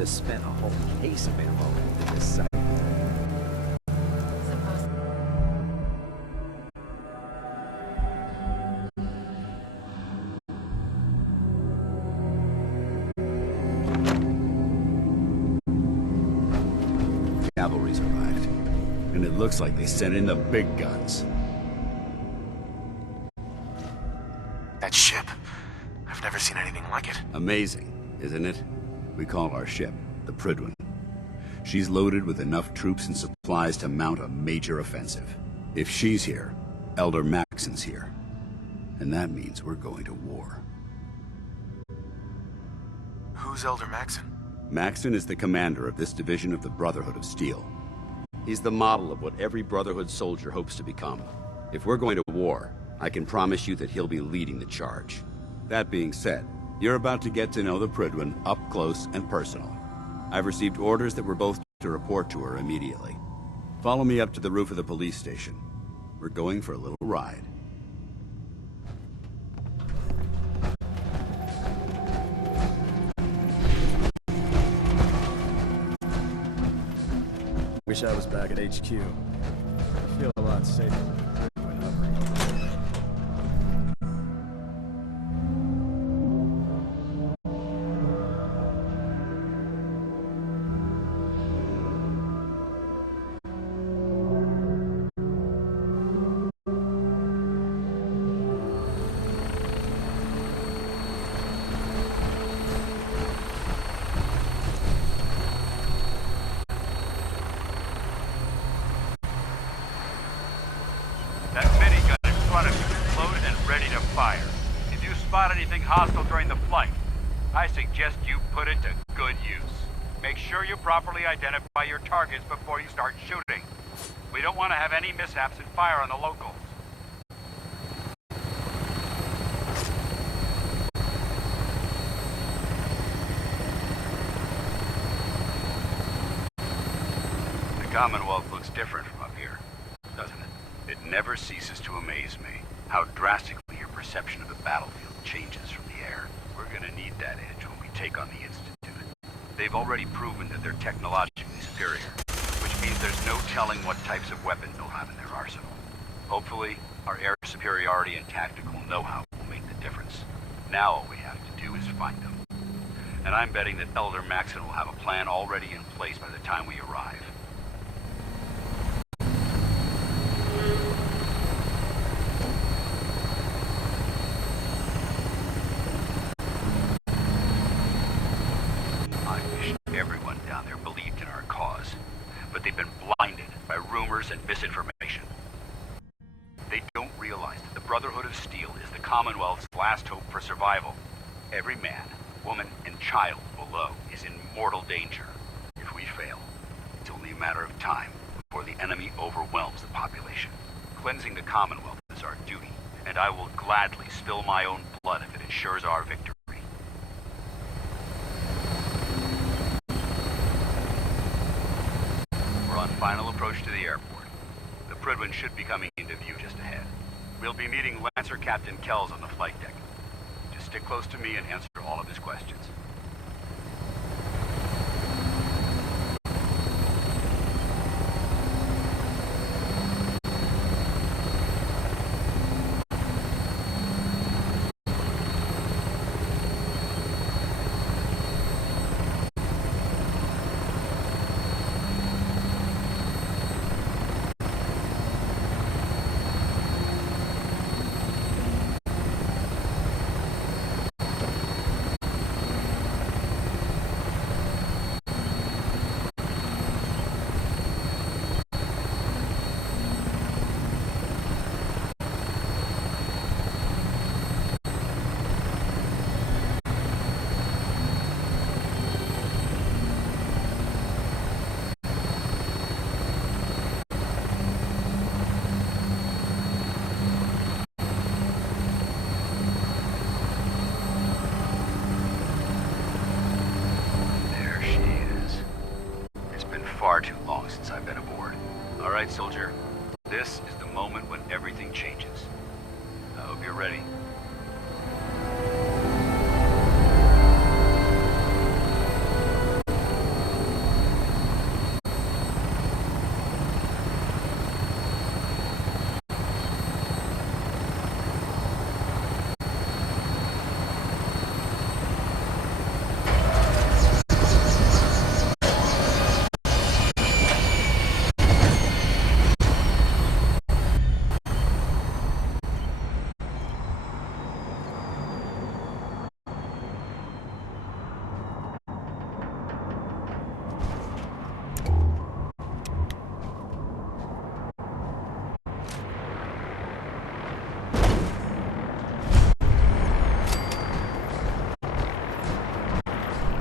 to spin a whole case of ammo into this site. Cavalry's arrived, and it looks like they sent in the big guns. That ship. I've never seen anything like it. Amazing, isn't it? We call our ship the Prydwen. She's loaded with enough troops and supplies to mount a major offensive. If she's here, Elder Maxsons here. And that means we're going to war. Who's Elder Maxson? Maxson is the commander of this division of the Brotherhood of Steel. He's the model of what every Brotherhood soldier hopes to become. If we're going to war, I can promise you that he'll be leading the charge. That being said, you're about to get to know the Prydwen up close and personal. I've received orders that we're both to report to her immediately. Follow me up to the roof of the police station. We're going for a little ride. Wish I was back at HQ. I feel a lot safer when operating. That minigun in front of you is loaded and ready to fire. If you spot anything hostile during the flight, I suggest you put it to good use. Make sure you properly identify your targets before you start shooting. We don't want to have any mishaps and fire on the locals. The Commonwealth looks different from up here, doesn't it? It never ceases to amaze me how drastically your perception of the battlefield changes from the air. We're gonna need that edge when we take on the Institute. They've already proven that they're technologically superior, which means there's no telling what types of weapons they'll have in their arsenal. Hopefully, our air superiority and tactical know-how will make the difference. Now all we have to do is find them. And I'm betting that Elder Maxson will have a plan already in place by the time we arrive. I wish everyone down there believed in our cause, but they've been blinded by rumors and misinformation. They don't realize that the Brotherhood of Steel is the Commonwealth's last hope for survival. Every man, woman, and child below is in mortal danger. If we fail, it's only a matter of time before the enemy overwhelms the population. Cleansing the Commonwealth is our duty, and I will gladly spill my own blood if it ensures our victory. We're on final approach to the airport. The Prydwen should be coming into view just ahead. We'll be meeting Lancer Captain Kells on the flight deck. Just stick close to me and answer all of his questions. Far too long since I've been aboard. All right, soldier. This is the moment when everything changes. I hope you're ready.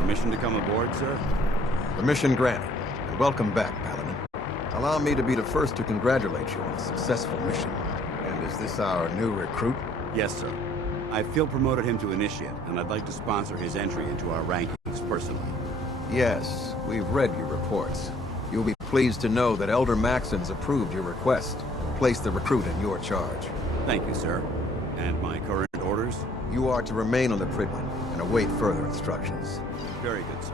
Permission to come aboard, sir? Permission granted. And welcome back, Paladin. Allow me to be the first to congratulate you on a successful mission. And is this our new recruit? Yes, sir. I field promoted him to Initiate, and I'd like to sponsor his entry into our rankings personally. Yes, we've read your reports. You'll be pleased to know that Elder Maxsons approved your request. Place the recruit in your charge. Thank you, sir. And my current orders? You are to remain on the Pridman and await further instructions. Very good, sir.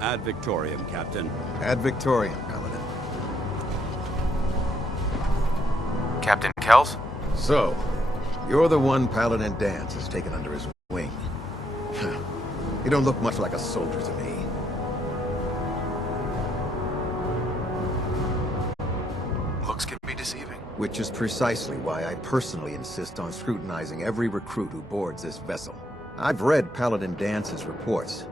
Ad Victoriam, Captain. Ad Victoriam, Paladin. Captain Kells? So, you're the one Paladin Danse has taken under his wing. You don't look much like a soldier to me. Looks can be deceiving. Which is precisely why I personally insist on scrutinizing every recruit who boards this vessel. I've read Paladin Dance's reports.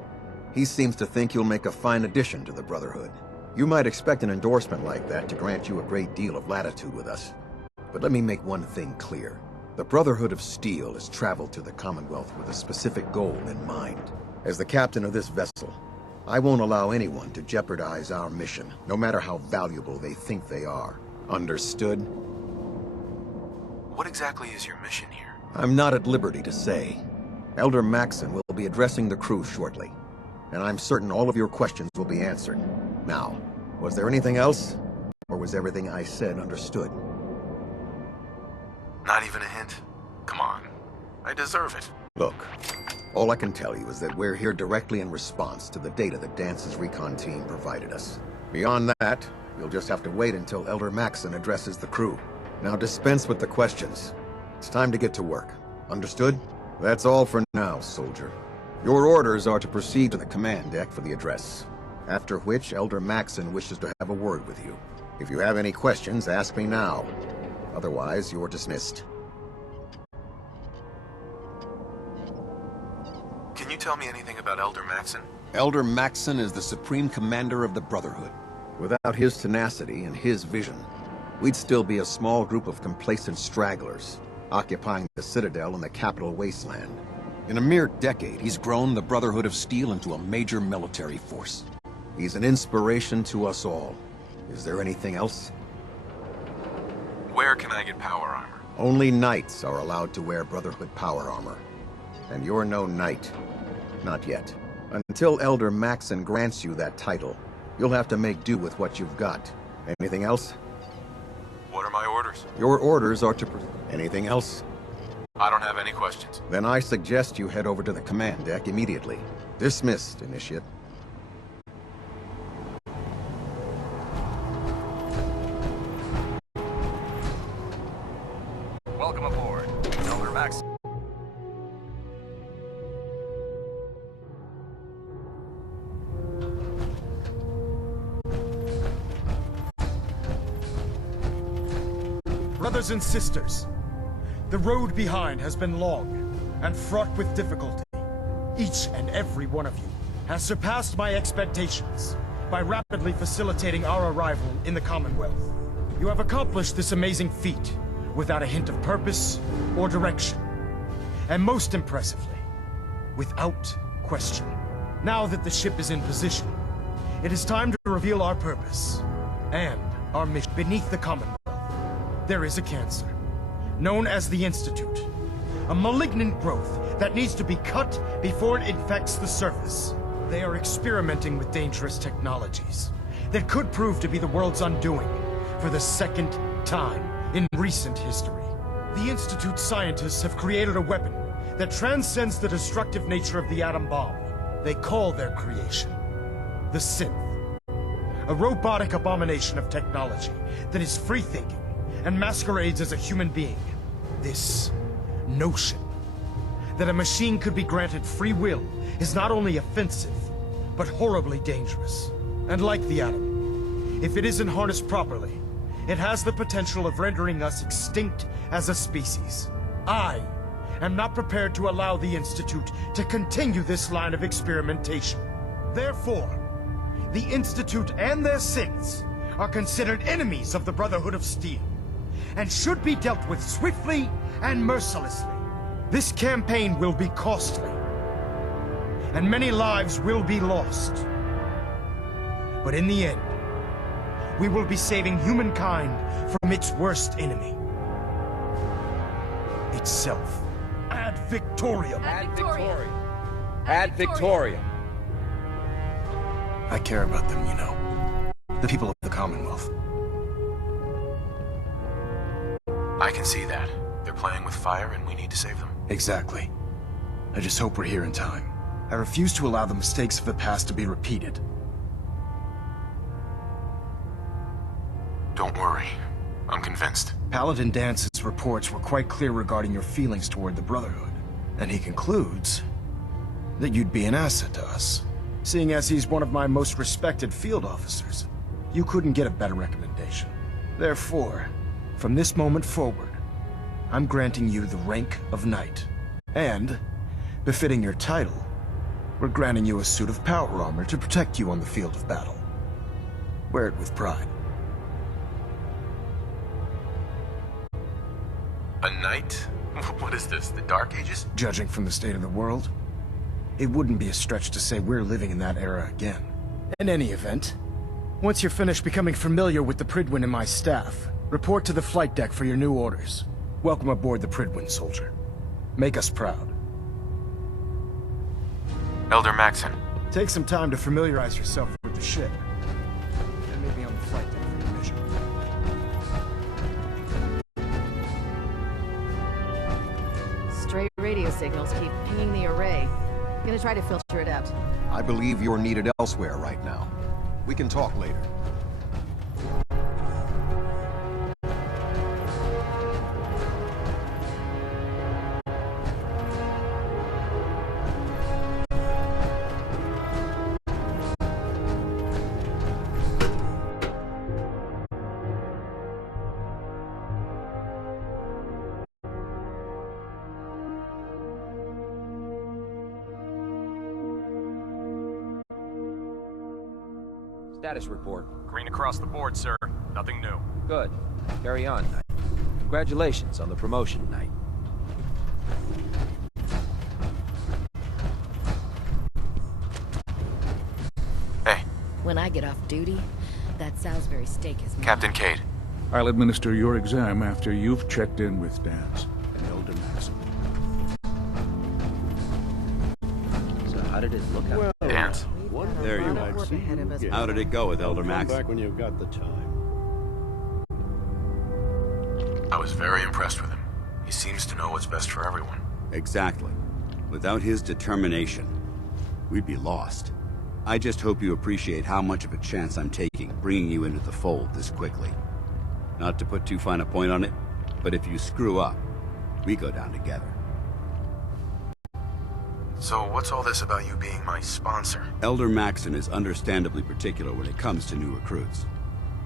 He seems to think you'll make a fine addition to the Brotherhood. You might expect an endorsement like that to grant you a great deal of latitude with us. But let me make one thing clear. The Brotherhood of Steel has traveled to the Commonwealth with a specific goal in mind. As the captain of this vessel, I won't allow anyone to jeopardize our mission, no matter how valuable they think they are. Understood? What exactly is your mission here? I'm not at liberty to say. Elder Maxson will be addressing the crew shortly, and I'm certain all of your questions will be answered. Now, was there anything else? Or was everything I said understood? Not even a hint? Come on. I deserve it. Look, all I can tell you is that we're here directly in response to the data that Dance's recon team provided us. Beyond that, you'll just have to wait until Elder Maxson addresses the crew. Now dispense with the questions. It's time to get to work. Understood? That's all for now, soldier. Your orders are to proceed to the command deck for the address, after which Elder Maxson wishes to have a word with you. If you have any questions, ask me now. Otherwise, you're dismissed. Can you tell me anything about Elder Maxson? Elder Maxson is the supreme commander of the Brotherhood. Without his tenacity and his vision, we'd still be a small group of complacent stragglers, occupying the Citadel and the capital wasteland. In a mere decade, he's grown the Brotherhood of Steel into a major military force. He's an inspiration to us all. Is there anything else? Where can I get power armor? Only knights are allowed to wear Brotherhood power armor. And you're no knight. Not yet. Until Elder Maxson grants you that title, you'll have to make do with what you've got. Anything else? What are my orders? Your orders are to... Anything else? I don't have any questions. Then I suggest you head over to the command deck immediately. Dismissed, Initiate. Welcome aboard, Elder Max. Brothers and sisters, the road behind has been long and fraught with difficulty. Each and every one of you has surpassed my expectations by rapidly facilitating our arrival in the Commonwealth. You have accomplished this amazing feat without a hint of purpose or direction. And most impressively, without question. Now that the ship is in position, it is time to reveal our purpose and our mission. Beneath the Commonwealth, there is a cancer, known as the Institute. A malignant growth that needs to be cut before it infects the surface. They are experimenting with dangerous technologies that could prove to be the world's undoing for the second time in recent history. The Institute's scientists have created a weapon that transcends the destructive nature of the atom bomb. They call their creation the Synth. A robotic abomination of technology that is free-thinking and masquerades as a human being. This notion that a machine could be granted free will is not only offensive, but horribly dangerous. And like the atom, if it isn't harnessed properly, it has the potential of rendering us extinct as a species. I am not prepared to allow the Institute to continue this line of experimentation. Therefore, the Institute and their synths are considered enemies of the Brotherhood of Steel, and should be dealt with swiftly and mercilessly. This campaign will be costly. and many lives will be lost. But in the end, we will be saving humankind from its worst enemy. Itself. Ad Victoriam. Ad Victoriam. Ad Victoriam. I care about them, you know. The people of the Commonwealth. I can see that. They're playing with fire and we need to save them. Exactly. I just hope we're here in time. I refuse to allow the mistakes of the past to be repeated. Don't worry. I'm convinced. Paladin Dance's reports were quite clear regarding your feelings toward the Brotherhood. And he concludes that you'd be an asset to us. Seeing as he's one of my most respected field officers, you couldn't get a better recommendation. Therefore, from this moment forward, I'm granting you the rank of Knight. And, befitting your title, we're granting you a suit of power armor to protect you on the field of battle. Wear it with pride. A knight? What is this, the Dark Ages? Judging from the state of the world, it wouldn't be a stretch to say we're living in that era again. In any event, once you're finished becoming familiar with the Pridwin and my staff, report to the flight deck for your new orders. Welcome aboard the Pridwin, soldier. Make us proud. Elder Maxson. Take some time to familiarize yourself with the ship. And maybe on the flight deck for your mission. Stray radio signals keep pinging the array. Gonna try to filter it out. I believe you're needed elsewhere right now. We can talk later. Status report. Green across the board, sir. Nothing new. Good. Carry on, Knight. Congratulations on the promotion, Knight. Hey. When I get off duty, that Salisbury steak is mine. Captain Cade. I'll administer your exam after you've checked in with Danse and Elder Maxson. So how did it look out? Danse. There you are. How did it go with Elder Max? Back when you've got the time. I was very impressed with him. He seems to know what's best for everyone. Exactly. Without his determination, we'd be lost. I just hope you appreciate how much of a chance I'm taking bringing you into the fold this quickly. Not to put too fine a point on it, but if you screw up, we go down together. So what's all this about you being my sponsor? Elder Maxson is understandably particular when it comes to new recruits.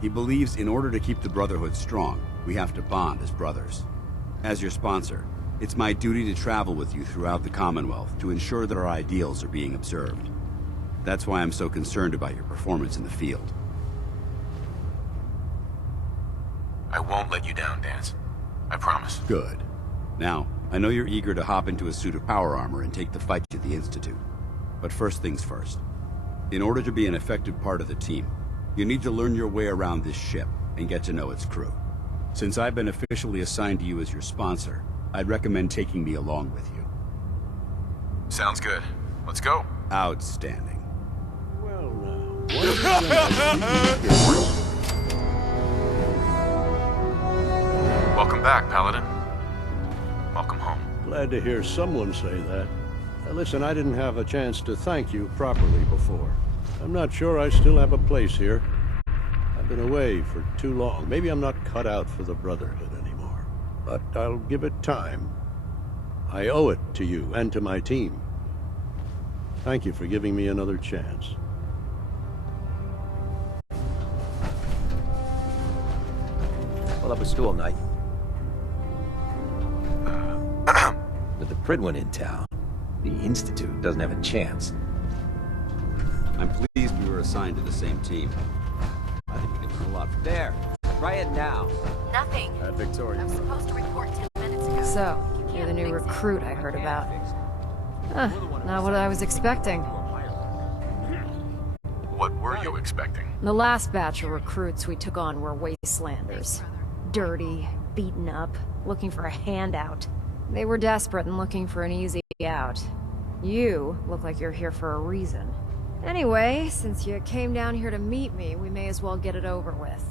He believes in order to keep the Brotherhood strong, we have to bond as brothers. As your sponsor, it's my duty to travel with you throughout the Commonwealth to ensure that our ideals are being observed. That's why I'm so concerned about your performance in the field. I won't let you down, Danse. I promise. Good. Now, I know you're eager to hop into a suit of power armor and take the fight to the Institute. But first things first. In order to be an effective part of the team, you need to learn your way around this ship and get to know its crew. Since I've been officially assigned to you as your sponsor, I'd recommend taking me along with you. Sounds good. Let's go. Outstanding. Well, now. Welcome back, Paladin. Welcome home. Glad to hear someone say that. Listen, I didn't have a chance to thank you properly before. I'm not sure I still have a place here. I've been away for too long. Maybe I'm not cut out for the Brotherhood anymore. But I'll give it time. I owe it to you and to my team. Thank you for giving me another chance. Pull up a stool, Knight. With the Pridwin in town, the Institute doesn't have a chance. I'm pleased we were assigned to the same team. I think we can learn a lot from There. Try it now. Nothing. Victoria. I'm supposed to report 10 minutes ago. So, you're the new recruit I heard about. Huh, not what I was expecting. What were you expecting? The last batch of recruits we took on were wastelanders. Dirty, beaten up, looking for a handout. They were desperate and looking for an easy out. You look like you're here for a reason. Anyway, since you came down here to meet me, we may as well get it over with.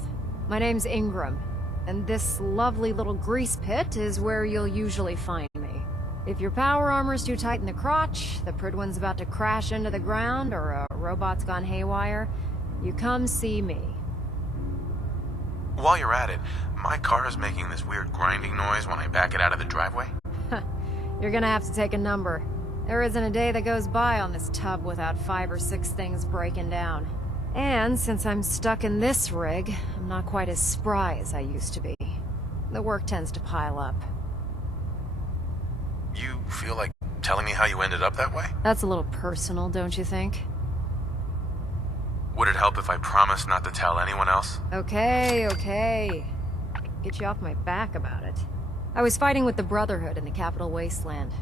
My name's Ingram, and this lovely little grease pit is where you'll usually find me. If your power armor's too tight in the crotch, the Pridwin's about to crash into the ground, or a robot's gone haywire, you come see me. While you're at it, my car is making this weird grinding noise when I back it out of the driveway. You're gonna have to take a number. There isn't a day that goes by on this tub without 5 or 6 things breaking down. And since I'm stuck in this rig, I'm not quite as spry as I used to be. The work tends to pile up. You feel like telling me how you ended up that way? That's a little personal, don't you think? Would it help if I promised not to tell anyone else? Okay. Get you off my back about it. I was fighting with the Brotherhood in the Capital Wasteland.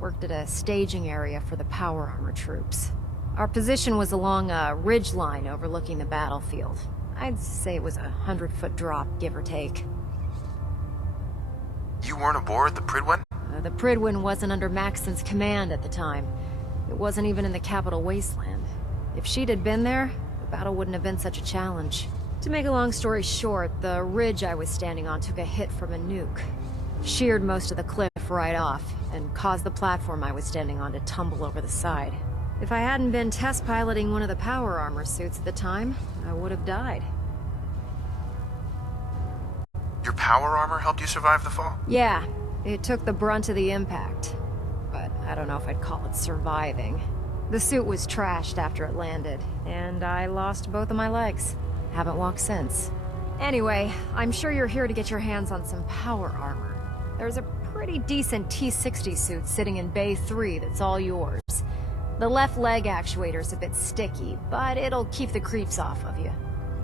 Worked at a staging area for the power armor troops. Our position was along a ridge line overlooking the battlefield. I'd say it was a 100-foot drop, give or take. You weren't aboard the Pridwin? The Pridwin wasn't under Maxsons' command at the time. It wasn't even in the Capital Wasteland. If she'd had been there, the battle wouldn't have been such a challenge. To make a long story short, the ridge I was standing on took a hit from a nuke. Sheared most of the cliff right off, and caused the platform I was standing on to tumble over the side. If I hadn't been test piloting one of the power armor suits at the time, I would have died. Your power armor helped you survive the fall? Yeah, it took the brunt of the impact. But I don't know if I'd call it surviving. The suit was trashed after it landed, and I lost both of my legs. Haven't walked since. Anyway, I'm sure you're here to get your hands on some power armor. There's a pretty decent T-60 suit sitting in Bay 3 that's all yours. The left leg actuator's a bit sticky, but it'll keep the creeps off of you.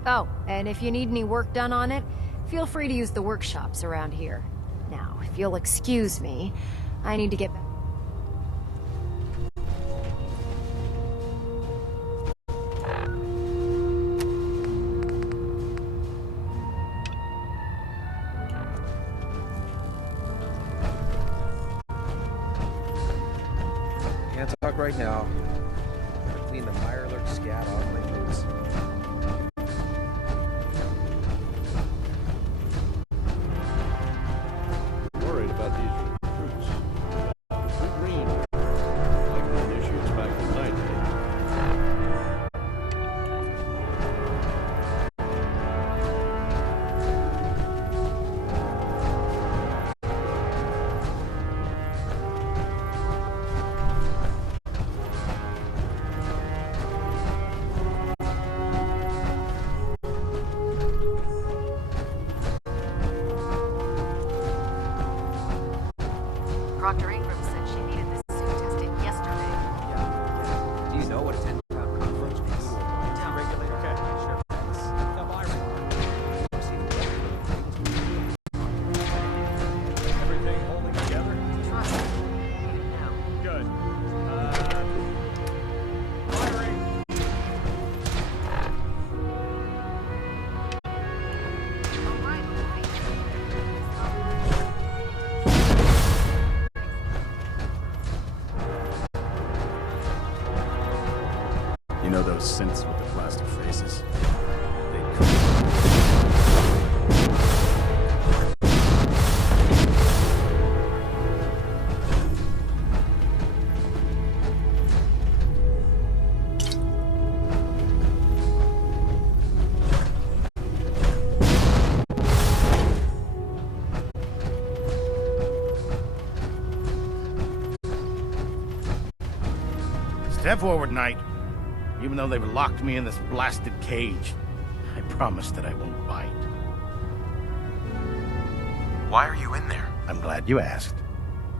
Oh, and if you need any work done on it, feel free to use the workshops around here. Now, if you'll excuse me, I need to get back. Can't talk right now. Gotta clean the fire alert scat off my boots. Worried about these recruits. Too green. Like the initiates back in 90. Dr. Ingram said she needed this suit tested yesterday. Do you know what a 10-pound cockroach is? Regulator? Okay, sure. That's the virus. Everything holding together? Trust me, you know. Good. Firing. All right, You know those synths with the plastic faces? Step forward, Knight. Even though they've locked me in this blasted cage, I promise that I won't bite. Why are you in there? I'm glad you asked.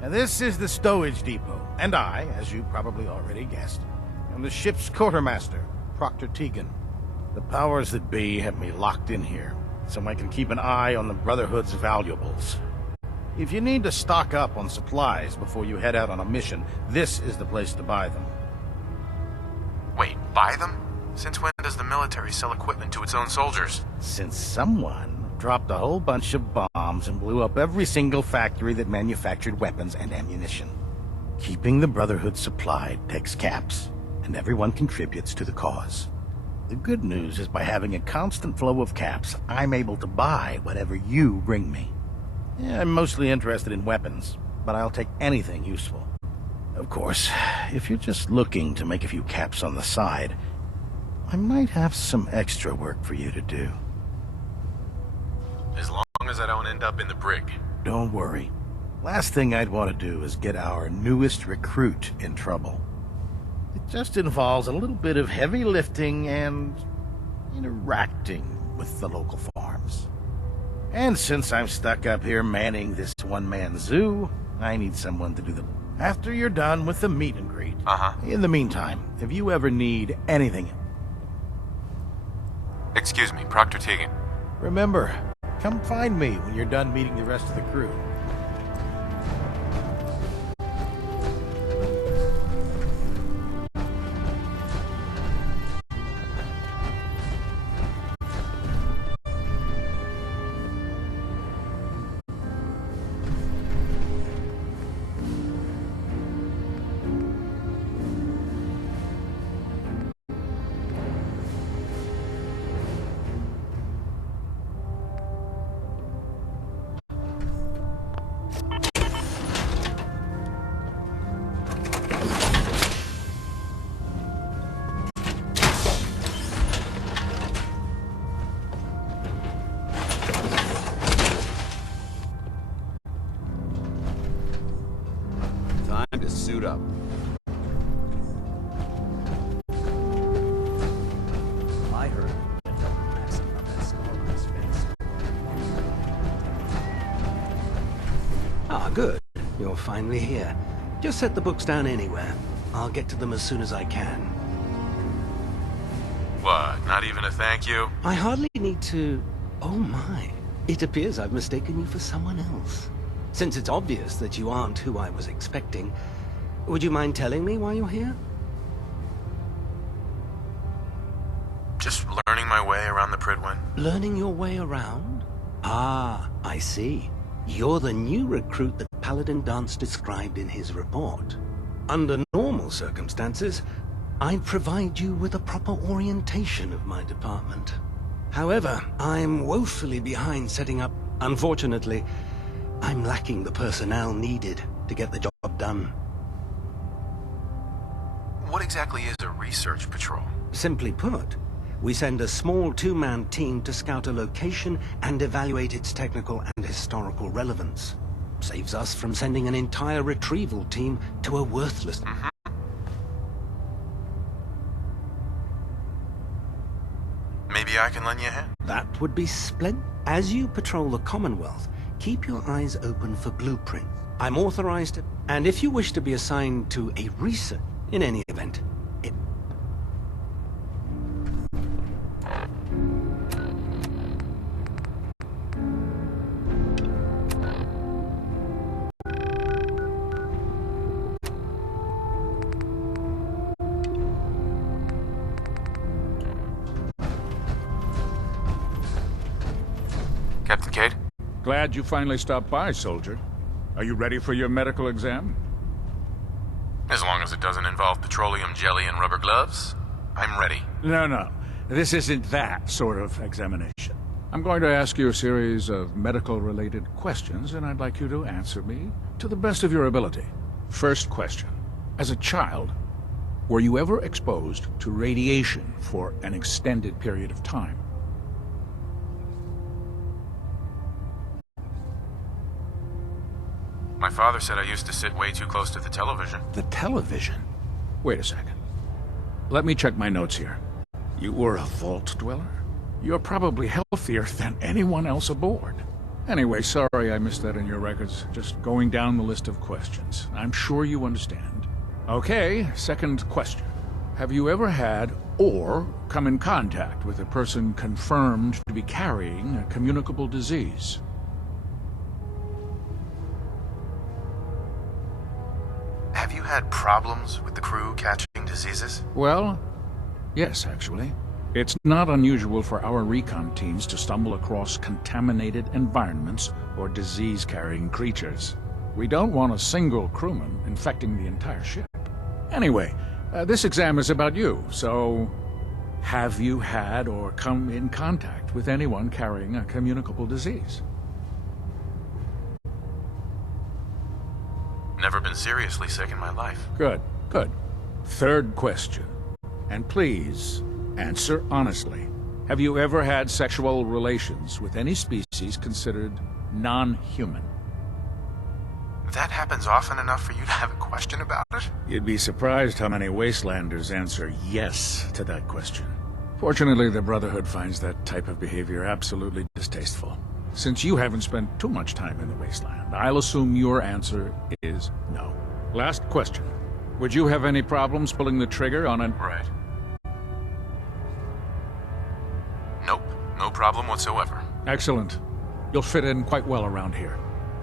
Now, this is the stowage depot, and I, as you probably already guessed, am the ship's quartermaster, Proctor Tegan. The powers that be have me locked in here, so I can keep an eye on the Brotherhood's valuables. If you need to stock up on supplies before you head out on a mission, this is the place to buy them. Wait, buy them? Since when does the military sell equipment to its own soldiers? Since someone dropped a whole bunch of bombs and blew up every single factory that manufactured weapons and ammunition. Keeping the Brotherhood supplied takes caps, and everyone contributes to the cause. The good news is by having a constant flow of caps, I'm able to buy whatever you bring me. Yeah, I'm mostly interested in weapons, but I'll take anything useful. Of course, if you're just looking to make a few caps on the side, I might have some extra work for you to do. As long as I don't end up in the brig. Don't worry. Last thing I'd want to do is get our newest recruit in trouble. It just involves a little bit of heavy lifting and interacting with the local farms. And since I'm stuck up here manning this one-man zoo, I need someone to do the... After you're done with the meet and greet. In the meantime, if you ever need anything... Excuse me, Proctor Tegan. Remember, come find me when you're done meeting the rest of the crew. Time to suit up. I heard that Maxson got that scar on his face. Ah, good. You're finally here. Just set the books down anywhere. I'll get to them as soon as I can. What, not even a thank you? I hardly need to... Oh my. It appears I've mistaken you for someone else. Since it's obvious that you aren't who I was expecting, would you mind telling me why you're here? Just learning my way around the Pridwen. Learning your way around? Ah, I see. You're the new recruit that Paladin Danse described in his report. Under normal circumstances, I'd provide you with a proper orientation of my department. However, I'm woefully behind setting up. Unfortunately, I'm lacking the personnel needed to get the job done. What exactly is a research patrol? Simply put, we send a small two-man team to scout a location and evaluate its technical and historical relevance. Saves us from sending an entire retrieval team to a worthless... Maybe I can lend you a hand? That would be splendid. As you patrol the Commonwealth, keep your eyes open for blueprints. I'm authorized to... And if you wish to be assigned to a research, in any event, it... Captain Cade? Glad you finally stopped by, soldier. Are you ready for your medical exam? As long as it doesn't involve petroleum jelly and rubber gloves, I'm ready. No. This isn't that sort of examination. I'm going to ask you a series of medical-related questions, and I'd like you to answer me to the best of your ability. First question. As a child, were you ever exposed to radiation for an extended period of time? My father said I used to sit way too close to the television. The television? Wait a second. Let me check my notes here. You were a vault dweller? You're probably healthier than anyone else aboard. Anyway, sorry I missed that in your records. Just going down the list of questions. I'm sure you understand. Okay, second question. Have you ever had or come in contact with a person confirmed to be carrying a communicable disease? you had problems with the crew catching diseases? Well, yes, actually. It's not unusual for our recon teams to stumble across contaminated environments or disease-carrying creatures. We don't want a single crewman infecting the entire ship. Anyway, this exam is about you, so have you had or come in contact with anyone carrying a communicable disease? Never been seriously sick in my life. Good, good. Third question. And please, answer honestly. Have you ever had sexual relations with any species considered non-human? That happens often enough for you to have a question about it? You'd be surprised how many Wastelanders answer yes to that question. Fortunately, the Brotherhood finds that type of behavior absolutely distasteful. Since you haven't spent too much time in the Wasteland, I'll assume your answer is no. Last question. Would you have any problems pulling the trigger on an... Right. Nope. No problem whatsoever. Excellent. You'll fit in quite well around here.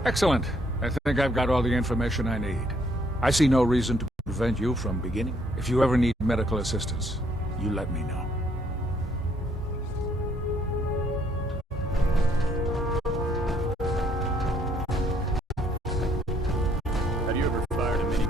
Excellent. I think I've got all the information I need. I see no reason to prevent you from beginning. If you ever need medical assistance, you let me know. Have you ever fired a mini?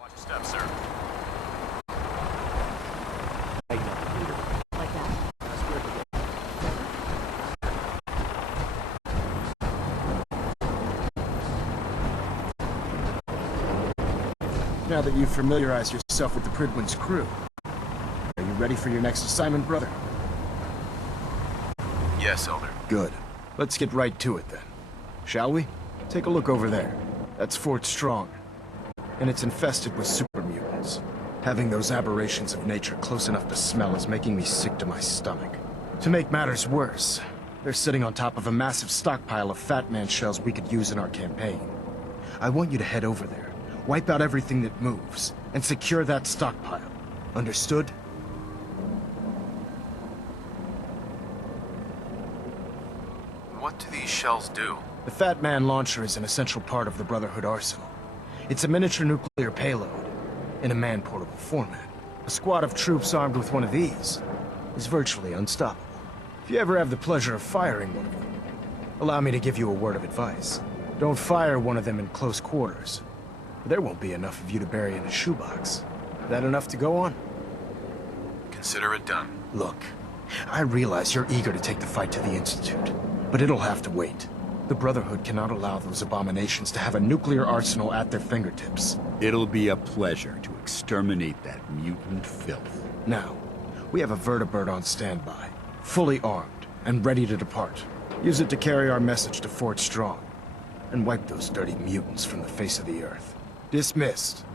Watch your step, sir. Like that? Now that you've familiarized yourself with the Pridwin's crew, are you ready for your next assignment, brother? Yes, Elder. Good. Let's get right to it then. Shall we? Take a look over there. That's Fort Strong. And it's infested with super mutants. Having those aberrations of nature close enough to smell is making me sick to my stomach. To make matters worse, they're sitting on top of a massive stockpile of Fat Man shells we could use in our campaign. I want you to head over there, wipe out everything that moves, and secure that stockpile. Understood? What do these shells do? The Fat Man launcher is an essential part of the Brotherhood arsenal. It's a miniature nuclear payload, in a man-portable format. A squad of troops armed with one of these is virtually unstoppable. If you ever have the pleasure of firing one of them, allow me to give you a word of advice. Don't fire one of them in close quarters. There won't be enough of you to bury in a shoebox. That enough to go on? Consider it done. Look, I realize you're eager to take the fight to the Institute, but it'll have to wait. The Brotherhood cannot allow those abominations to have a nuclear arsenal at their fingertips. It'll be a pleasure to exterminate that mutant filth. Now, we have a vertibird on standby, fully armed and ready to depart. Use it to carry our message to Fort Strong, and wipe those dirty mutants from the face of the earth. Dismissed.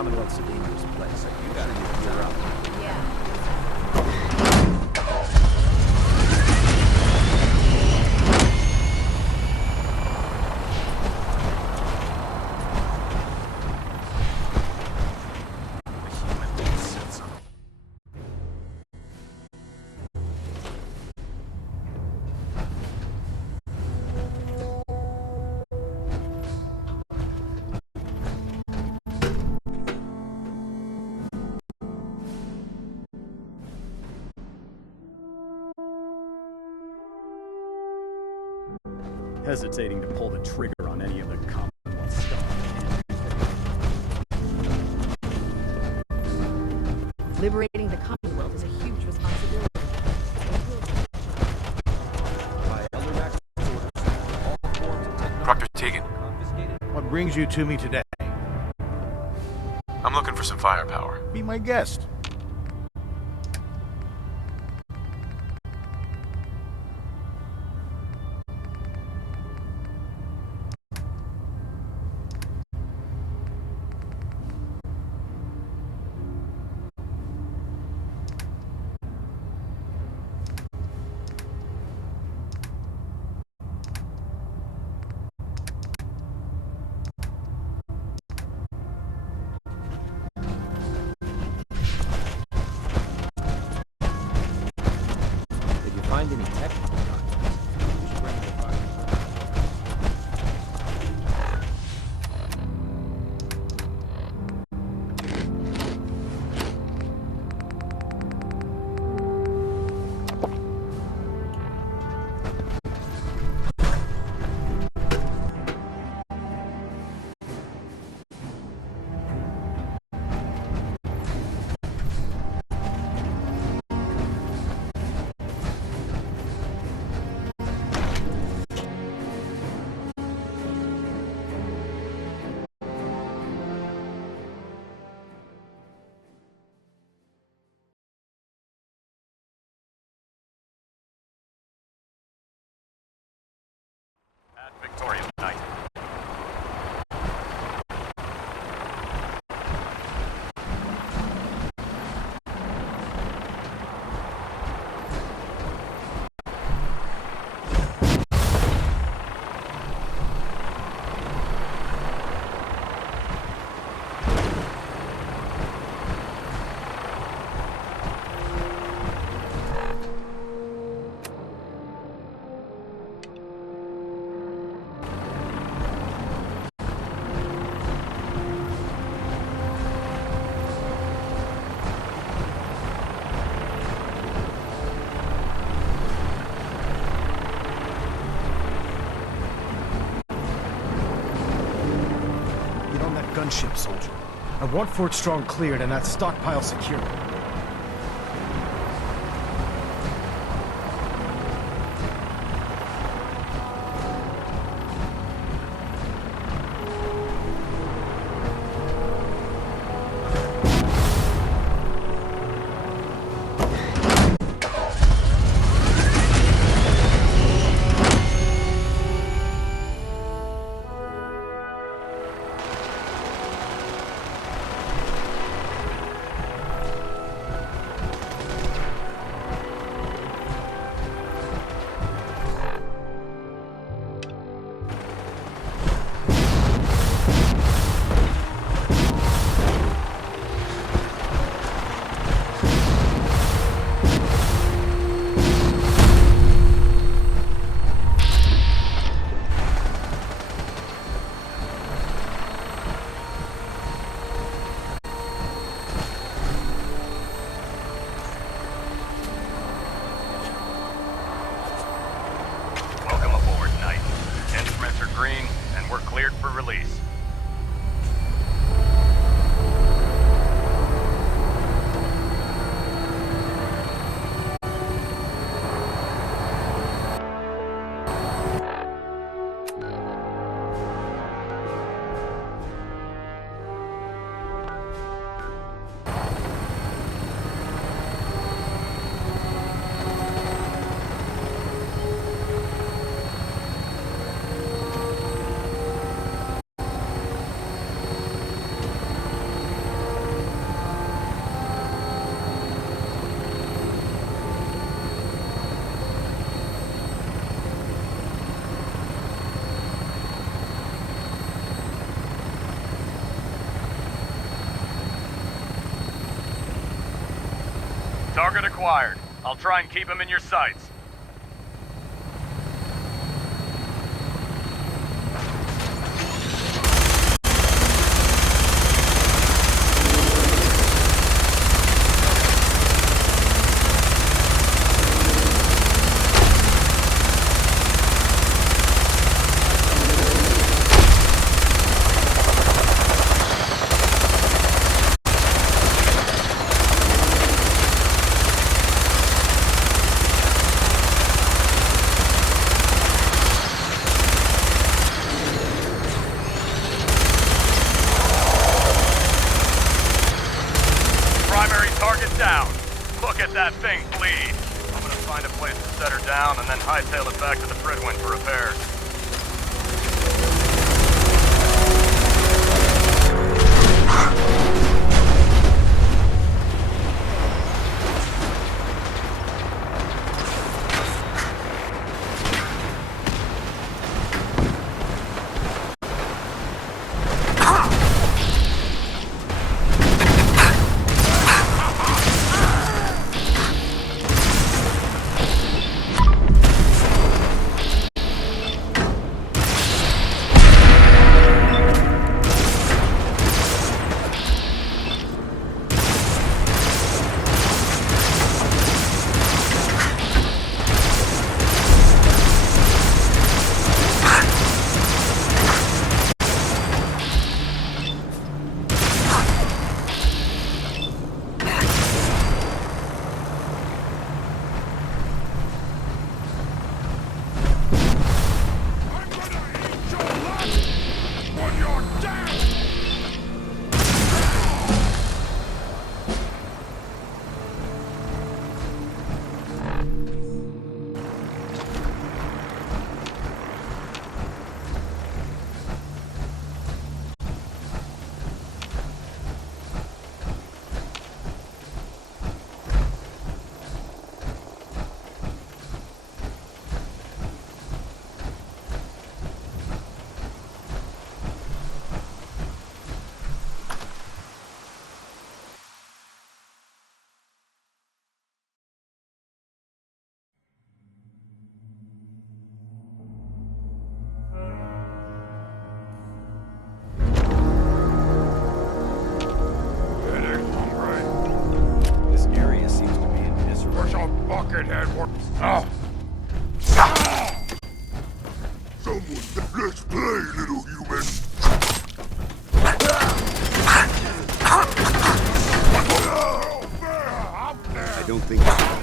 Commonwealth's a dangerous place. You gotta gear up. Hesitating to pull the trigger on any of the Commonwealth stuff. Liberating the Commonwealth is a huge responsibility. By Elder Maxsons' orders, all forms of technology Proctor Tegan, confiscated. What brings you to me today? I'm looking for some firepower. Be my guest. Did you find any technical documents? You should bring the fire. At Victoria Knight. Get on that gunship, soldier. I want Fort Strong cleared and that stockpile secured. Welcome aboard, Knight. Instruments are green, and we're cleared for release. Target acquired. I'll try and keep him in your sights. Down. Look at that thing bleed. I'm gonna find a place to set her down and then hightail it back to the Fridwin for repairs. Oh. Let's play, little human. I don't think so.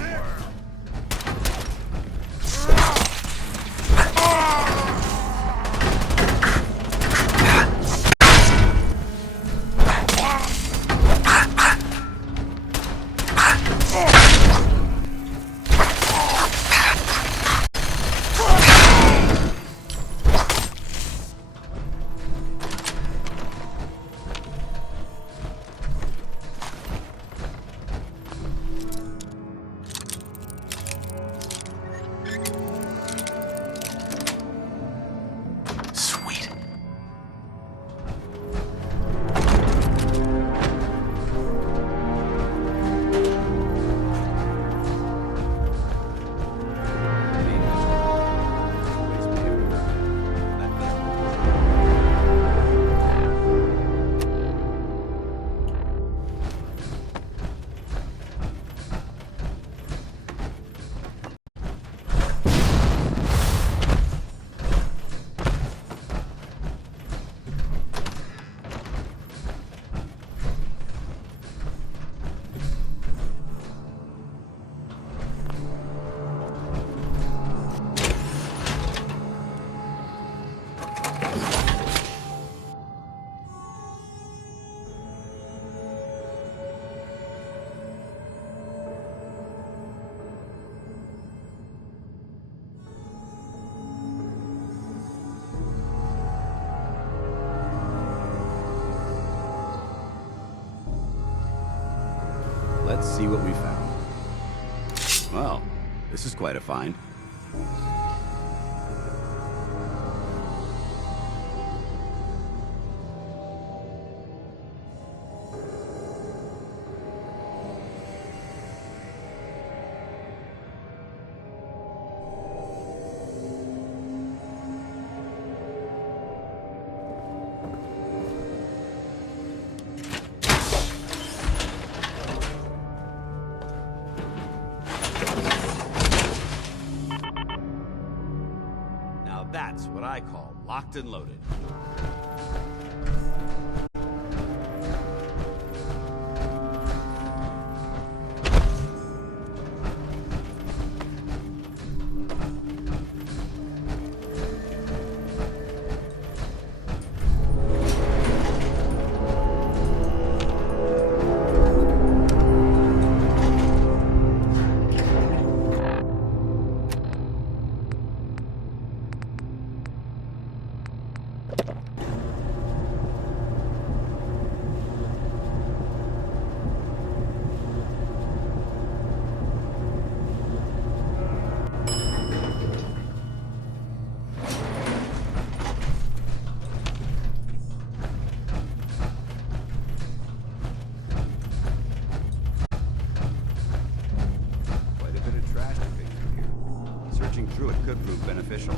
Let's see what we found. Well, this is quite a find. Locked and loaded. Searching through it could prove beneficial.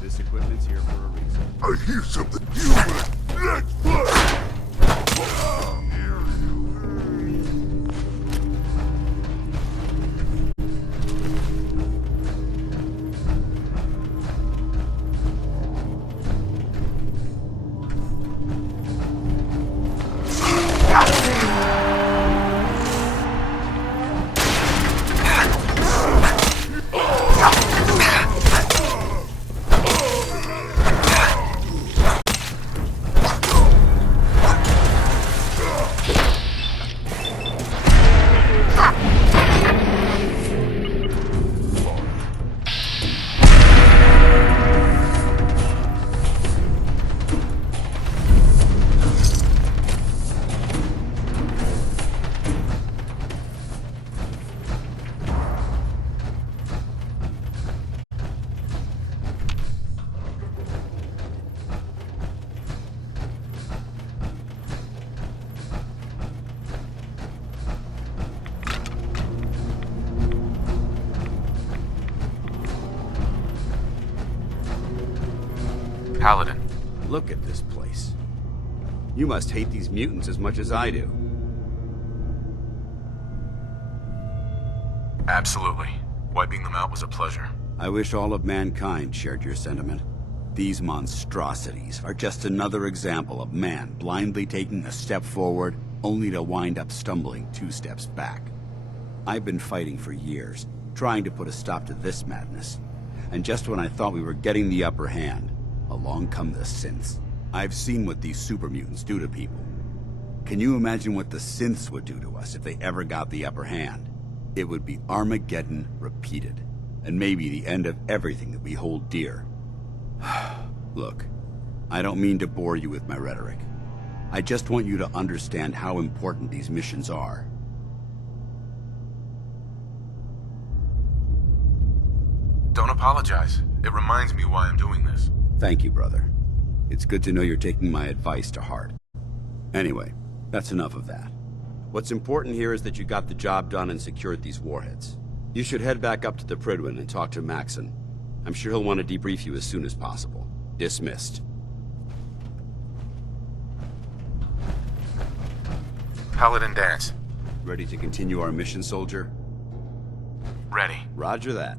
This equipment's here for a reason. I hear something human. Let's play. Paladin. Look at this place. You must hate these mutants as much as I do. Absolutely. Wiping them out was a pleasure. I wish all of mankind shared your sentiment. These monstrosities are just another example of man blindly taking a step forward, only to wind up stumbling 2 steps back. I've been fighting for years, trying to put a stop to this madness. And just when I thought we were getting the upper hand, along come the synths. I've seen what these super mutants do to people. Can you imagine what the synths would do to us if they ever got the upper hand? It would be Armageddon repeated, and maybe the end of everything that we hold dear. Look, I don't mean to bore you with my rhetoric. I just want you to understand how important these missions are. Don't apologize. It reminds me why I'm doing this. Thank you, brother. It's good to know you're taking my advice to heart. Anyway, that's enough of that. What's important here is that you got the job done and secured these warheads. You should head back up to the Prydwen and talk to Maxson. I'm sure he'll want to debrief you as soon as possible. Dismissed. Paladin Danse. Ready to continue our mission, soldier? Ready. Roger that.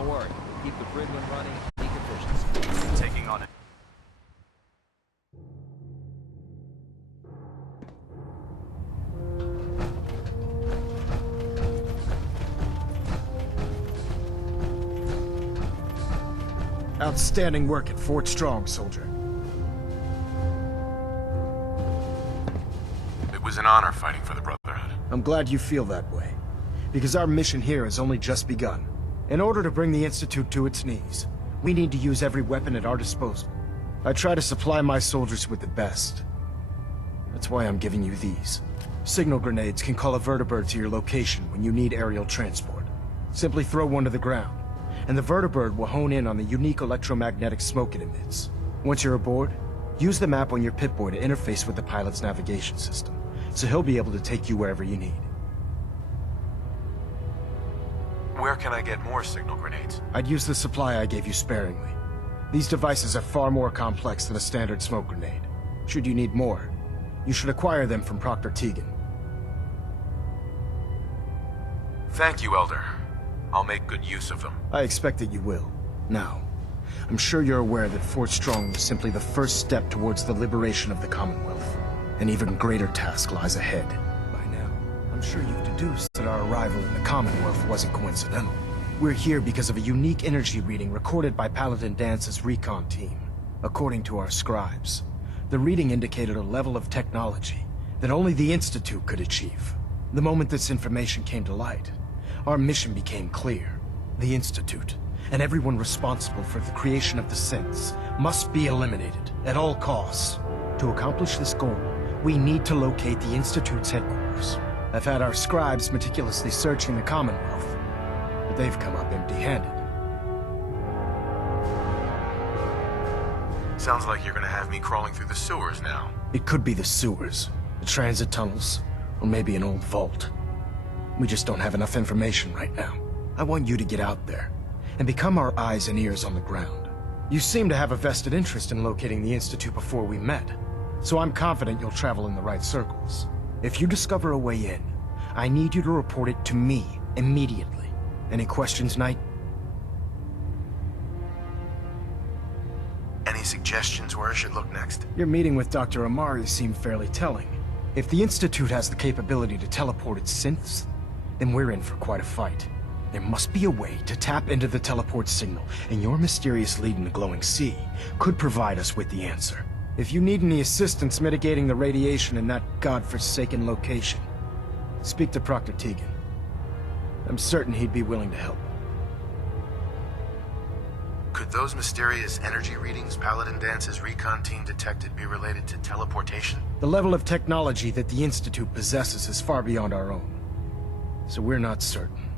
Don't worry. Keep the Bridlin running, peak efficiency. Taking on it. Outstanding work at Fort Strong, soldier. It was an honor fighting for the Brotherhood. I'm glad you feel that way, because our mission here has only just begun. In order to bring the Institute to its knees, we need to use every weapon at our disposal. I try to supply my soldiers with the best. That's why I'm giving you these. Signal grenades can call a vertibird to your location when you need aerial transport. Simply throw one to the ground, and the vertibird will hone in on the unique electromagnetic smoke it emits. Once you're aboard, use the map on your Pip-Boy to interface with the pilot's navigation system, so he'll be able to take you wherever you need. Where can I get more signal grenades? I'd use the supply I gave you sparingly. These devices are far more complex than a standard smoke grenade. Should you need more, you should acquire them from Proctor Tegan. Thank you, Elder. I'll make good use of them. I expect that you will. Now, I'm sure you're aware that Fort Strong was simply the first step towards the liberation of the Commonwealth. An even greater task lies ahead. By now, I'm sure you've deduced that our arrival in the Commonwealth wasn't coincidental. We're here because of a unique energy reading recorded by Paladin Dance's recon team. According to our scribes, the reading indicated a level of technology that only the Institute could achieve. The moment this information came to light, our mission became clear. The Institute, and everyone responsible for the creation of the synths, must be eliminated at all costs. To accomplish this goal, we need to locate the Institute's headquarters. I've had our scribes meticulously searching the Commonwealth, but they've come up empty-handed. Sounds like you're gonna have me crawling through the sewers now. It could be the sewers, the transit tunnels, or maybe an old vault. We just don't have enough information right now. I want you to get out there and become our eyes and ears on the ground. You seem to have a vested interest in locating the Institute before we met, so I'm confident you'll travel in the right circles. If you discover a way in, I need you to report it to me immediately. Any questions, Knight? Any suggestions where I should look next? Your meeting with Dr. Amari seemed fairly telling. If the Institute has the capability to teleport its synths, then we're in for quite a fight. There must be a way to tap into the teleport signal, and your mysterious lead in the glowing sea could provide us with the answer. If you need any assistance mitigating the radiation in that godforsaken location, speak to Proctor Tegan. I'm certain he'd be willing to help. Could those mysterious energy readings Paladin Dance's recon team detected be related to teleportation? The level of technology that the Institute possesses is far beyond our own, so we're not certain.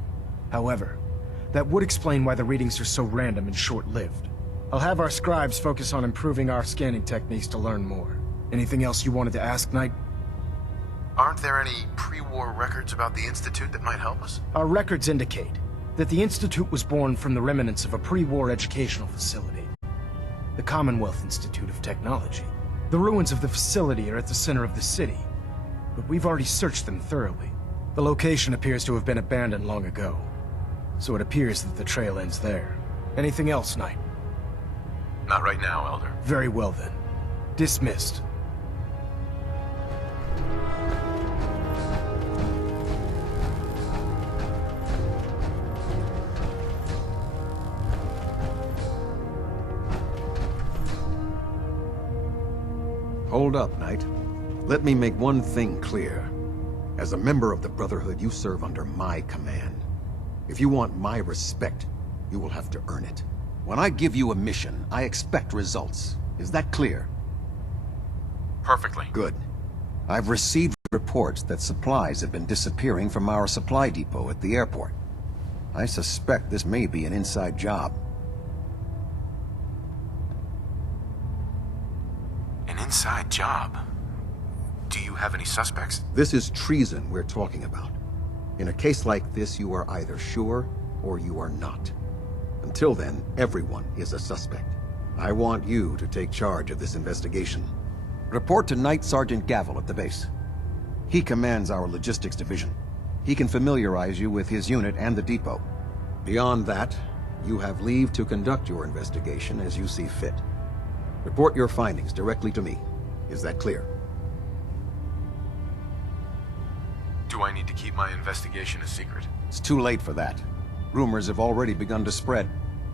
However, that would explain why the readings are so random and short-lived. I'll have our scribes focus on improving our scanning techniques to learn more. Anything else you wanted to ask, Knight? Aren't there any pre-war records about the Institute that might help us? Our records indicate that the Institute was born from the remnants of a pre-war educational facility, the Commonwealth Institute of Technology. The ruins of the facility are at the center of the city, but we've already searched them thoroughly. The location appears to have been abandoned long ago, so it appears that the trail ends there. Anything else, Knight? Not right now, Elder. Very well then. Dismissed. Hold up, Knight. Let me make one thing clear. As a member of the Brotherhood, you serve under my command. If you want my respect, you will have to earn it. When I give you a mission, I expect results. Is that clear? Perfectly. Good. I've received reports that supplies have been disappearing from our supply depot at the airport. I suspect this may be an inside job. An inside job? Do you have any suspects? This is treason we're talking about. In a case like this, you are either sure or you are not. Until then, everyone is a suspect. I want you to take charge of this investigation. Report to Knight Sergeant Gavel at the base. He commands our logistics division. He can familiarize you with his unit and the depot. Beyond that, You have leave to conduct your investigation as you see fit. Report your findings directly to me. Is that clear? Do I need to keep my investigation a secret? It's too late for that. Rumors have already begun to spread.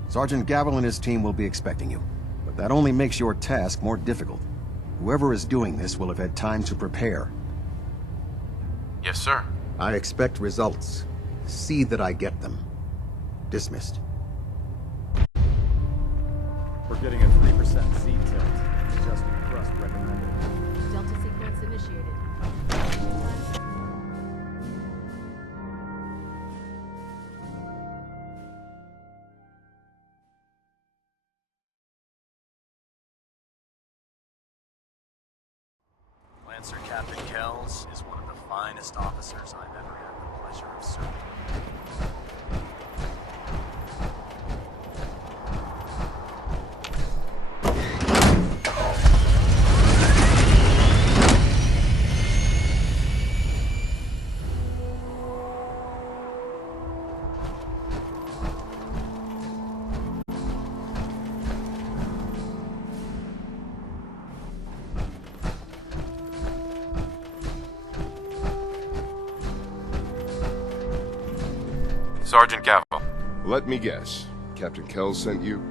Sergeant Gavel and his team will be expecting you. But that only makes your task more difficult. Whoever is doing this will have had time to prepare. Yes, sir. I expect results. See that I get them. Dismissed. We're getting a 3% seat tilt. Adjusting thrust recommended. Delta sequence initiated. Lancer Captain Kells is one of the finest officers I've ever had the pleasure of serving. Sergeant Gavel. Let me guess. Captain Kells sent you?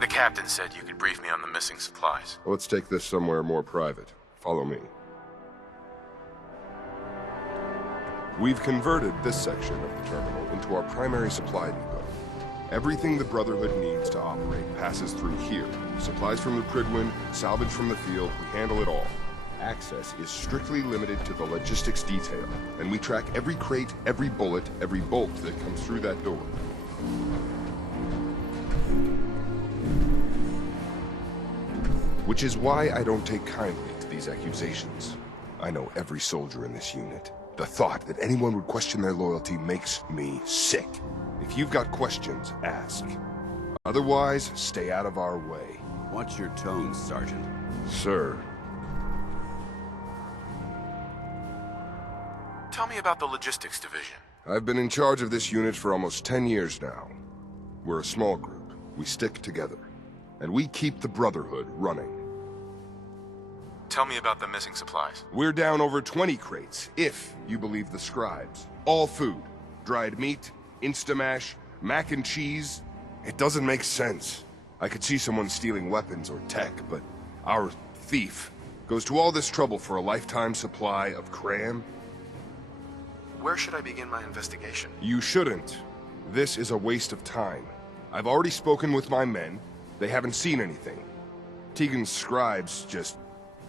The captain said you could brief me on the missing supplies. Let's take this somewhere more private. Follow me. We've converted this section of the terminal into our primary supply depot. Everything the Brotherhood needs to operate passes through here. Supplies from the Prydwen, salvage from the field, we handle it all. Access is strictly limited to the logistics detail, and we track every crate, every bullet, every bolt that comes through that door. Which is why I don't take kindly to these accusations. I know every soldier in this unit. The thought that anyone would question their loyalty makes me sick. If you've got questions, ask. Otherwise, stay out of our way. Watch your tone, Sergeant. Sir. Tell me about the logistics division. I've been in charge of this unit for almost 10 years now. We're a small group. We stick together. And we keep the Brotherhood running. Tell me about the missing supplies. We're down over 20 crates, if you believe the scribes. All food. Dried meat, Instamash, mac and cheese. It doesn't make sense. I could see someone stealing weapons or tech, but our thief goes to all this trouble for a lifetime supply of cram. Where should I begin my investigation? You shouldn't. This is a waste of time. I've already spoken with my men. They haven't seen anything. Tegan's scribes just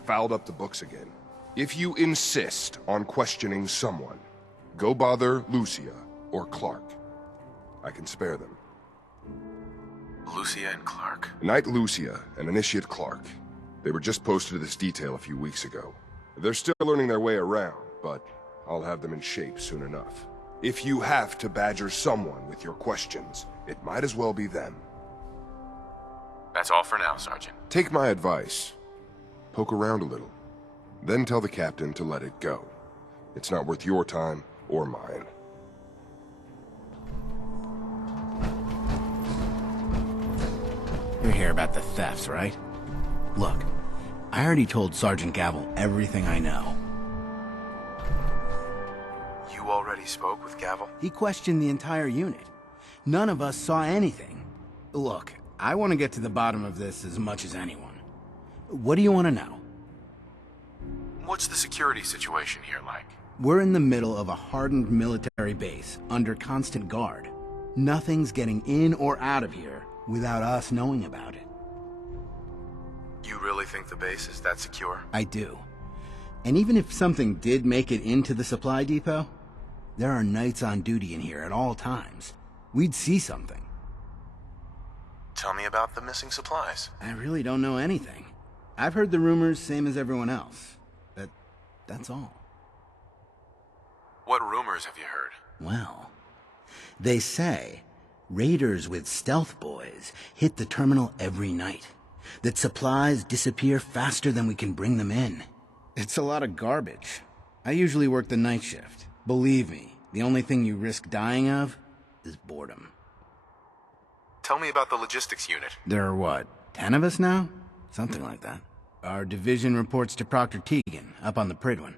fouled up the books again. If you insist on questioning someone, go bother Lucia or Clark. I can spare them. Lucia and Clark. Knight Lucia and Initiate Clark. They were just posted to this detail a few weeks ago. They're still learning their way around, but I'll have them in shape soon enough. If you have to badger someone with your questions, it might as well be them. That's all for now, Sergeant. Take my advice. Poke around a little. Then tell the captain to let it go. It's not worth your time or mine. You're here about the thefts, right? Look, I already told Sergeant Gavel everything I know. You already spoke with Gavel? He questioned the entire unit. None of us saw anything. Look, I want to get to the bottom of this as much as anyone. What do you want to know? What's the security situation here like? We're in the middle of a hardened military base, under constant guard. Nothing's getting in or out of here without us knowing about it. You really think the base is that secure? I do. And even if something did make it into the supply depot, there are knights on duty in here at all times. We'd see something. Tell me about the missing supplies. I really don't know anything. I've heard the rumors, same as everyone else. But that's all. What rumors have you heard? Well, they say raiders with stealth boys hit the terminal every night. That supplies disappear faster than we can bring them in. It's a lot of garbage. I usually work the night shift. Believe me, the only thing you risk dying of is boredom. Tell me about the logistics unit. There are what, 10 of us now? Something like that. Our division reports to Proctor Teagan, up on the Pridwin.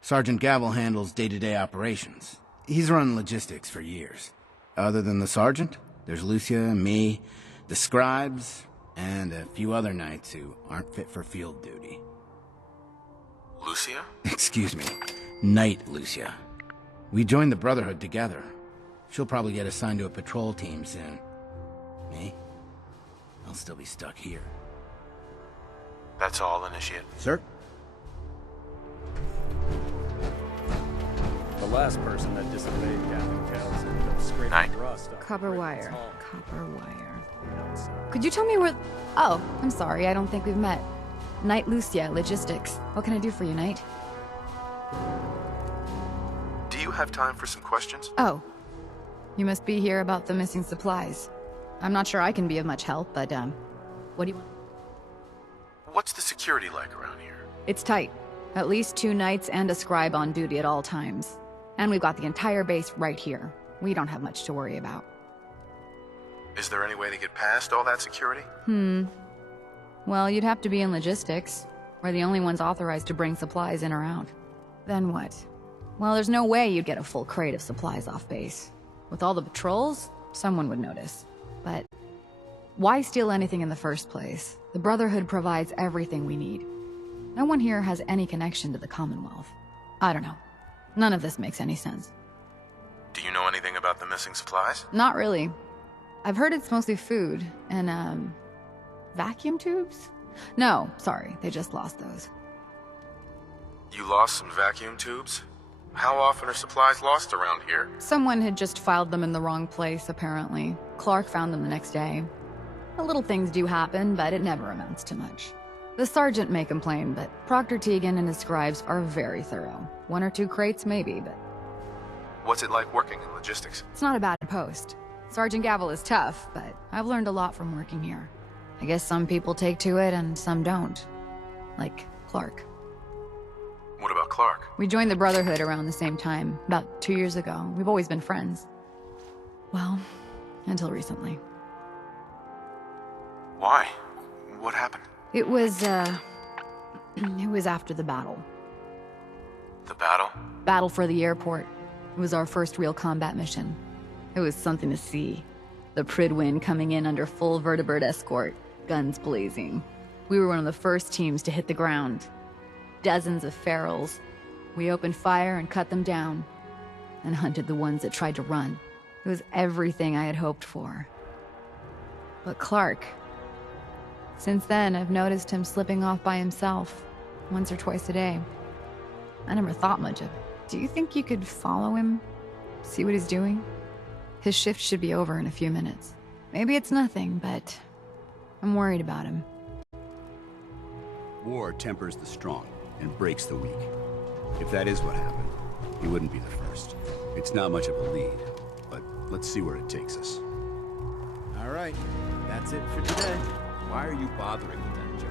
Sergeant Gavel handles day-to-day operations. He's run logistics for years. Other than the sergeant, there's Lucia, me, the scribes, and a few other knights who aren't fit for field duty. Lucia? Excuse me, Knight Lucia. We joined the Brotherhood together. She'll probably get assigned to a patrol team soon. Me? I'll still be stuck here. That's all, Initiate. Sir? The last person that disobeyed Captain Kells ended up scraping rust off Copper the wire. hull. Copper wire. Outside. Could you tell me where... Oh, I'm sorry, I don't think we've met. Knight Lucia, Logistics. What can I do for you, Knight? Do you have time for some questions? Oh. You must be here about the missing supplies. I'm not sure I can be of much help, but, what do you want? What's the security like around here? It's tight. At least 2 knights and a scribe on duty at all times. And we've got the entire base right here. We don't have much to worry about. Is there any way to get past all that security? Well, you'd have to be in logistics. We're the only ones authorized to bring supplies in or out. Then what? Well, there's no way you'd get a full crate of supplies off base. With all the patrols, someone would notice. But why steal anything in the first place? The Brotherhood provides everything we need. No one here has any connection to the Commonwealth. I don't know. None of this makes any sense. Do you know anything about the missing supplies? Not really. I've heard it's mostly food and, vacuum tubes? No, sorry, they just lost those. You lost some vacuum tubes? How often are supplies lost around here? Someone had just filed them in the wrong place, apparently. Clark found them the next day. The little things do happen, but it never amounts to much. The sergeant may complain, but Proctor Teagan and his scribes are very thorough. 1 or 2 crates, maybe, but... What's it like working in logistics? It's not a bad post. Sergeant Gavel is tough, but I've learned a lot from working here. I guess some people take to it and some don't. Like Clark. What about Clark? We joined the Brotherhood around the same time, about 2 years ago. We've always been friends. Well, until recently. Why? What happened? It was after the battle. The battle? Battle for the airport. It was our first real combat mission. It was something to see. The Pridwin coming in under full vertebrate escort, guns blazing. We were one of the first teams to hit the ground. Dozens of ferals. We opened fire and cut them down, and hunted the ones that tried to run. It was everything I had hoped for. But Clark... Since then, I've noticed him slipping off by himself, once or twice a day. I never thought much of it. Do you think you could follow him? See what he's doing? His shift should be over in a few minutes. Maybe it's nothing, but I'm worried about him. War tempers the strong and breaks the weak. If that is what happened, he wouldn't be the first. It's not much of a lead, but let's see where it takes us. All right, that's it for today. Why are you bothering with that, Joe?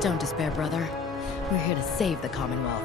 Don't despair, brother. We're here to save the Commonwealth.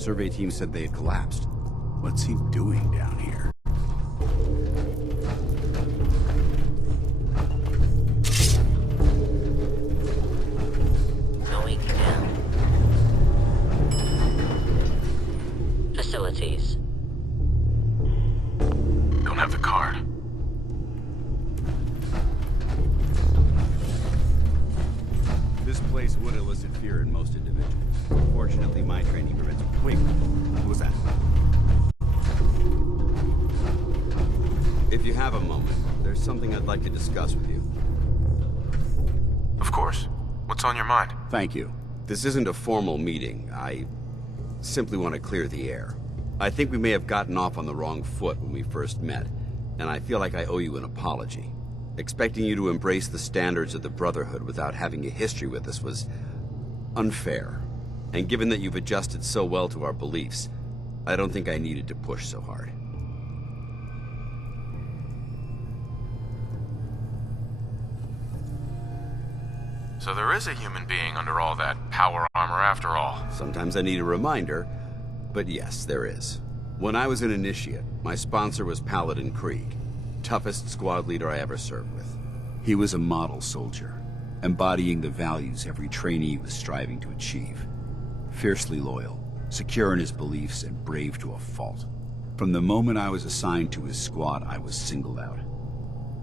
Survey team said they had collapsed. What's he doing down here? Going down. Facilities. Don't have the card. This place would elicit fear in most individuals. Fortunately, my training prevents... Wait, what was that? If you have a moment, there's something I'd like to discuss with you. Of course. What's on your mind? Thank you. This isn't a formal meeting. I simply want to clear the air. I think we may have gotten off on the wrong foot when we first met, and I feel like I owe you an apology. Expecting you to embrace the standards of the Brotherhood without having a history with us was unfair. And given that you've adjusted so well to our beliefs, I don't think I needed to push so hard. So there is a human being under all that power armor after all. Sometimes I need a reminder, but yes, there is. When I was an initiate, my sponsor was Paladin Krieg, toughest squad leader I ever served with. He was a model soldier, embodying the values every trainee was striving to achieve. Fiercely loyal, secure in his beliefs, and brave to a fault. From the moment I was assigned to his squad, I was singled out.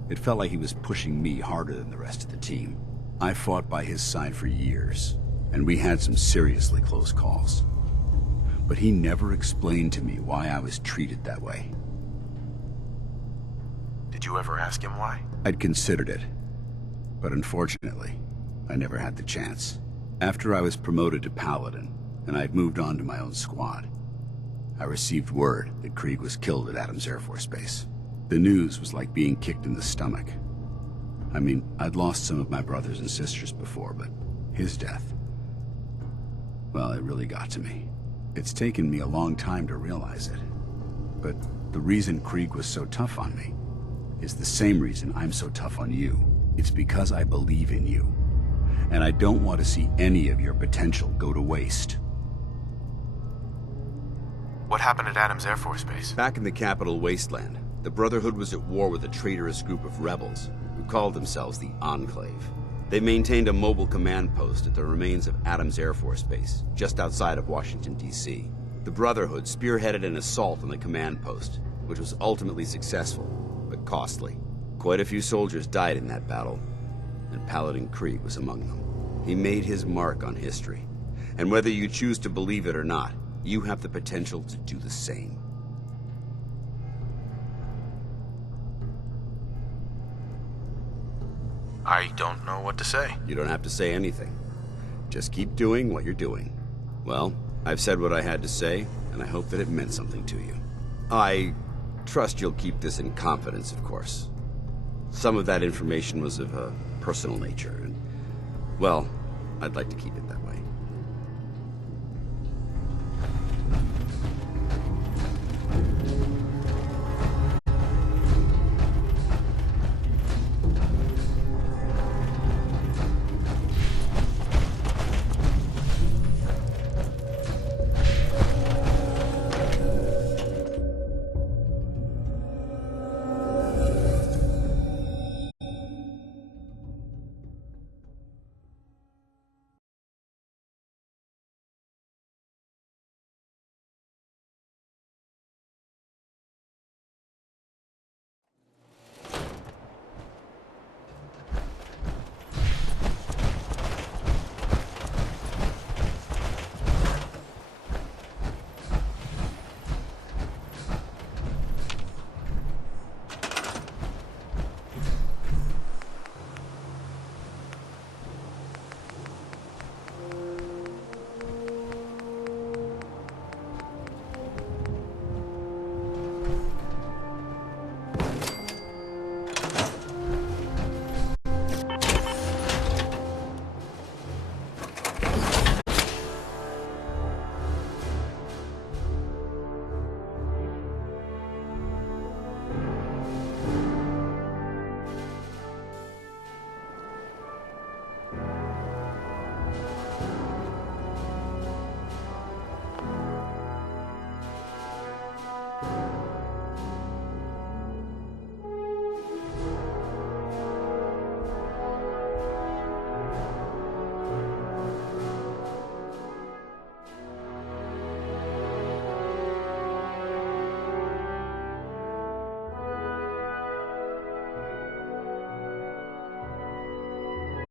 It felt like he was pushing me harder than the rest of the team. I fought by his side for years, and we had some seriously close calls. But he never explained to me why I was treated that way. Did you ever ask him why? I'd considered it, but unfortunately, I never had the chance. After I was promoted to Paladin, and I'd moved on to my own squad, I received word that Krieg was killed at Adams Air Force Base. The news was like being kicked in the stomach. I mean, I'd lost some of my brothers and sisters before, but his death, well, it really got to me. It's taken me a long time to realize it. But the reason Krieg was so tough on me is the same reason I'm so tough on you. It's because I believe in you. And I don't want to see any of your potential go to waste. What happened at Adams Air Force Base? Back in the capital wasteland, the Brotherhood was at war with a traitorous group of rebels who called themselves the Enclave. They maintained a mobile command post at the remains of Adams Air Force Base, just outside of Washington, D.C. The Brotherhood spearheaded an assault on the command post, which was ultimately successful, but costly. Quite a few soldiers died in that battle, and Paladin Krieg was among them. He made his mark on history, and whether you choose to believe it or not, you have the potential to do the same. I don't know what to say. You don't have to say anything. Just keep doing what you're doing. Well, I've said what I had to say, and I hope that it meant something to you. I trust you'll keep this in confidence, of course. Some of that information was of a personal nature, and, well, I'd like to keep it that way.